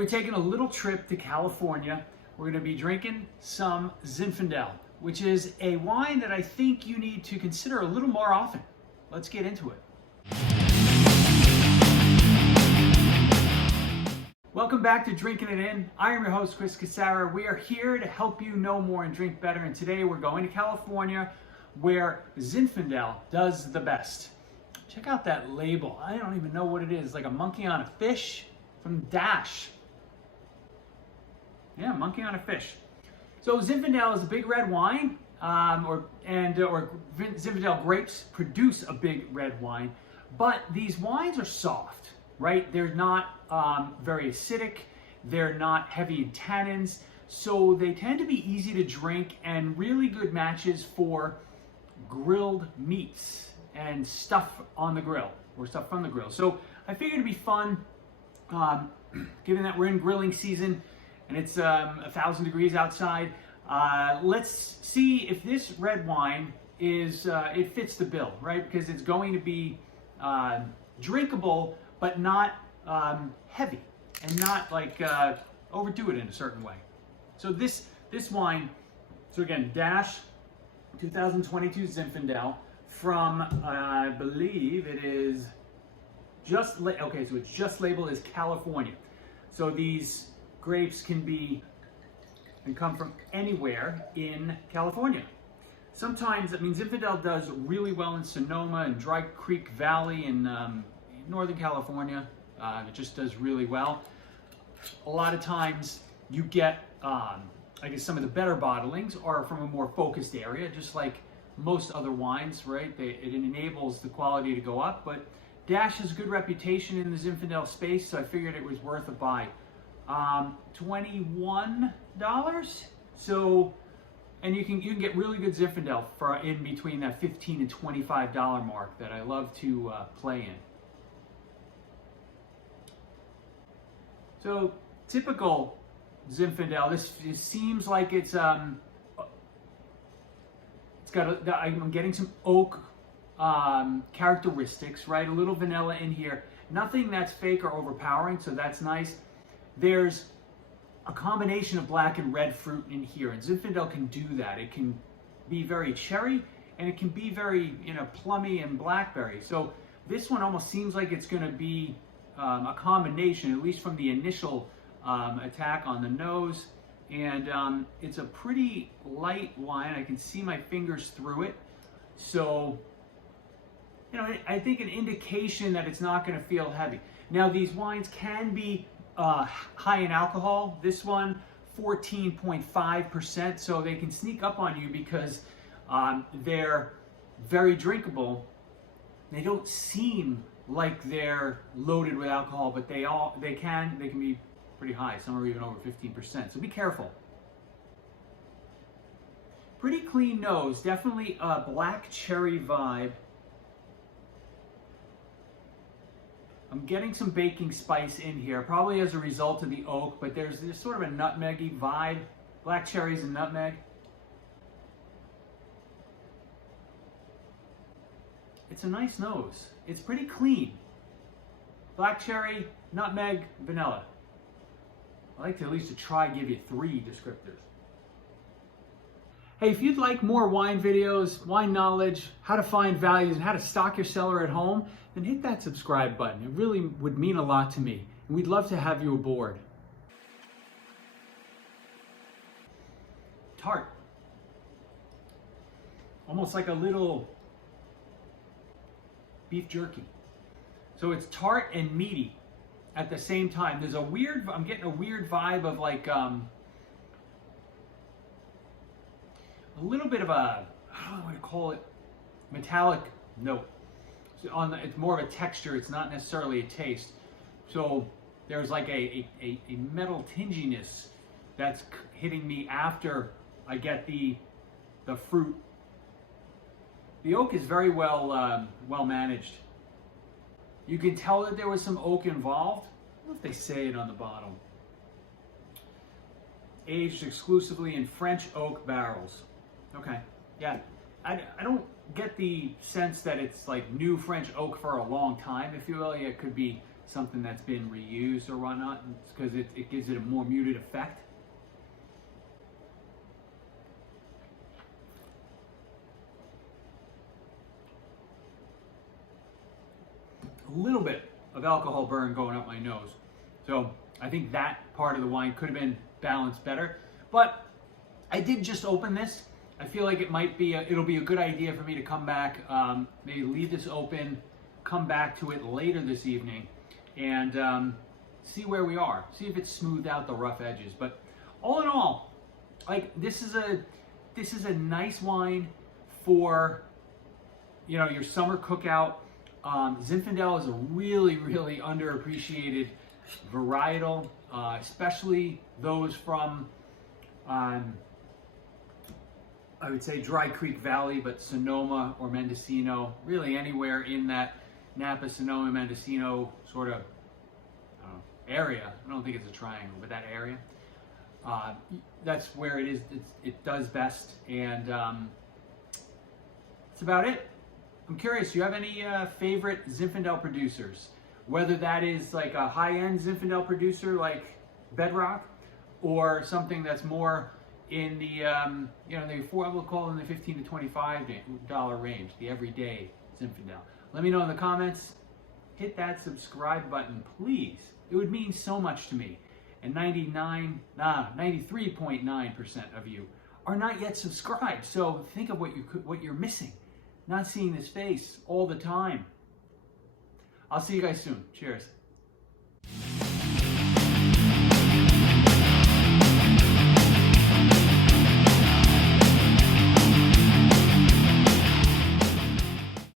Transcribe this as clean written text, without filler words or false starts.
we're taking a little trip to California. We're going to be drinking some Zinfandel, which is a wine that I think you need to consider a little more often. Let's get into it. Welcome back to Drinking It In. I am your host, Chris Casara. We are here to help you know more and drink better. And today we're going to California, where Zinfandel does the best. Check out that label. I don't even know what it is. Like a monkey on a fish from Dashe. Yeah, monkey on a fish. So Zinfandel is a big red wine, or Zinfandel grapes produce a big red wine, but these wines are soft, right? They're not very acidic, they're not heavy in tannins, so they tend to be easy to drink and really good matches for grilled meats and stuff on the grill, or stuff from the grill. So I figured it'd be fun, given that we're in grilling season, and it's 1,000 degrees outside. Let's see if this red wine is, it fits the bill, right? Because it's going to be drinkable, but not heavy, and not like overdo it in a certain way. So this wine, so again, Dashe 2022 Zinfandel from, I believe it is just, okay, so it's just labeled as California. So these grapes can come from anywhere in California. Sometimes, I mean, Zinfandel does really well in Sonoma and Dry Creek Valley in Northern California. It just does really well. A lot of times you get, I guess some of the better bottlings are from a more focused area, just like most other wines, right? It enables the quality to go up, but Dashe has a good reputation in the Zinfandel space, so I figured it was worth a buy. $21. So, and you can get really good Zinfandel for in between that $15 and $25 mark that I love to play in. So typical Zinfandel. This seems like it's got I'm getting some oak characteristics, right? A little vanilla in here. Nothing that's fake or overpowering, so that's nice. There's a combination of black and red fruit in here, and Zinfandel can do that. It can be very cherry, and it can be very, plummy and blackberry. So this one almost seems like it's going to be a combination, at least from the initial attack on the nose. And it's a pretty light wine. I can see my fingers through it. So, I think an indication that it's not going to feel heavy. Now, these wines can be high in alcohol. This one, 14.5%, so they can sneak up on you because they're very drinkable. They don't seem like they're loaded with alcohol, but they can be pretty high. Some are even over 15%, so be careful. Pretty clean nose, definitely a black cherry vibe. I'm getting some baking spice in here, probably as a result of the oak, but there's this sort of a nutmeggy vibe, black cherries and nutmeg. It's a nice nose. It's pretty clean. Black cherry, nutmeg, vanilla. I like to at least try give you 3 descriptors. Hey, if you'd like more wine videos, wine knowledge, how to find values, and how to stock your cellar at home, then hit that subscribe button. It really would mean a lot to me, and we'd love to have you aboard. Tart. Almost like a little beef jerky. So it's tart and meaty at the same time. There's a weird, I'm getting a weird vibe of like, a little bit of a, I don't know what to call it, metallic note. So it's more of a texture, it's not necessarily a taste. So there's like a metal tinginess that's hitting me after I get the fruit. The oak is very well managed. You can tell that there was some oak involved. I don't know if they say it on the bottom. Aged exclusively in French oak barrels. Okay, yeah. I don't get the sense that it's like new French oak for a long time, if you will. Yeah, it could be something that's been reused or whatnot, because it gives it a more muted effect. A little bit of alcohol burn going up my nose. So I think that part of the wine could have been balanced better. But I did just open this. I feel like it'll be a good idea for me to come back, maybe leave this open, come back to it later this evening, and see where we are. See if it's smoothed out the rough edges. But all in all, like this is a nice wine for, you know, your summer cookout. Zinfandel is a really, really underappreciated varietal, especially those from, I would say Dry Creek Valley, but Sonoma or Mendocino, really anywhere in that Napa, Sonoma, Mendocino sort of area. I don't think it's a triangle, but that area. That's where it is. It does best, and that's about it. I'm curious, do you have any favorite Zinfandel producers? Whether that is like a high-end Zinfandel producer like Bedrock, or something that's more in the, you know, I will call in the $15 to $25 range, the everyday Zinfandel. Let me know in the comments. Hit that subscribe button, please. It would mean so much to me. And 93.9% of you are not yet subscribed. So think of what you're missing. Not seeing this face all the time. I'll see you guys soon. Cheers.